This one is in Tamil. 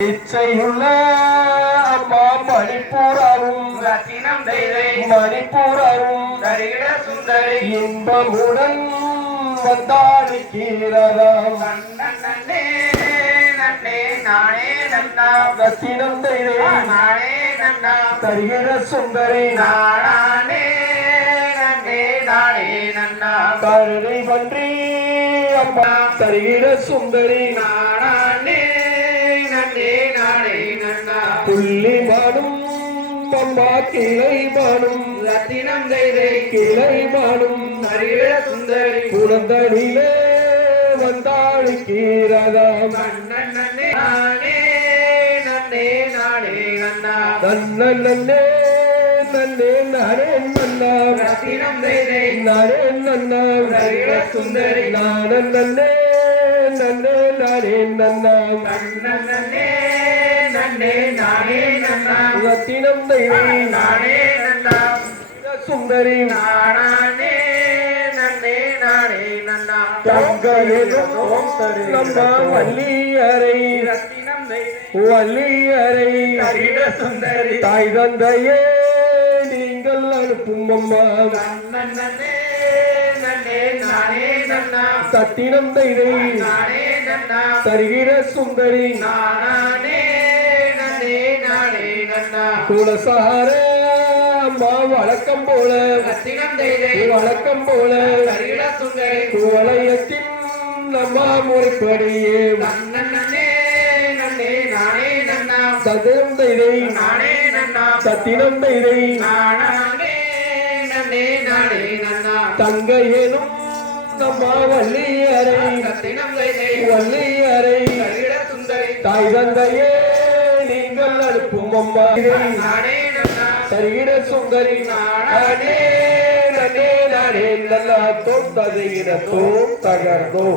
இச்சையுள்ள அம்மா மணிப்பூராவும் ரத்தினம் தெய்தை மணிப்பூராவும் தரிகிட சுந்தரி இன்பமுடன் வந்தாடுகிறாராம் நன்னே நன்னே நானே நன்னா ரத்தினம் தெய்தை நானே நன்னா தருகிற சுந்தரி நானே நன்னே நானே நன்னா கருணை பன்றி அம்மா தருகிற சுந்தரி நானே நன்னே நானே நன்னா புள்ளி மாடும் அம்மா கிளை மாடும் ரத்தினம் தெய்தை கிளை மாடும் தரிகிட சுந்தரி குழந்தடியிலே வந்தாடுகிறாராம் நன்னே நானே நன்னே நானே நன்னா நன்னே நன்னே நானே நன்னா ரத்தினம் தெய்தை நானே நன்னா தரிகிட சுந்தரி நானே நன்னே நன்னே நானே நன்னா நன்னே நன்னே நானே நன்னா ரத்தினம் தெய்வை நானே நன்னா சுந்தரி நானே நன்னே நானே நன்னா தங்கவேலும் நம்ம வள்ளியரை ரத்தினம் தெய்தை வள்ளியரை தரிகிட சுந்தரி தாய் தந்தையே நீங்கள் அனுப்பும் அம்மா நன்னே நன்னே நானே நன்னா சத்தினம் தெய்தை நானே நன்னா தருகிற சுந்தரி நானே நன்னே நானே நன்னா குலசார அம்மா வழக்கம் போல ரத்தினம் தெய்தை வழக்கம் போல தரிகிட சுந்தரி குவளையத்தின் நம்ம முறைப்படியே நன்னே நன்னே நானே நன்னா சதம் தெய்தை நானே நன்னா சத்தினம் தெய்தை நானே நன்னே நானே நன்னா தங்கையனும் நம்ம வள்ளியரை ரத்தினம் தெய்தை வள்ளியரை தரிகிட சுந்தரி தாய் தந்தையே நீங்கள் அனுப்பும் அம்மா நானே நன்னா தருகிற சுந்தரி நானே நன்னே நானே நல்லா தோம் ததையிட தோம் தகர்ந்தோ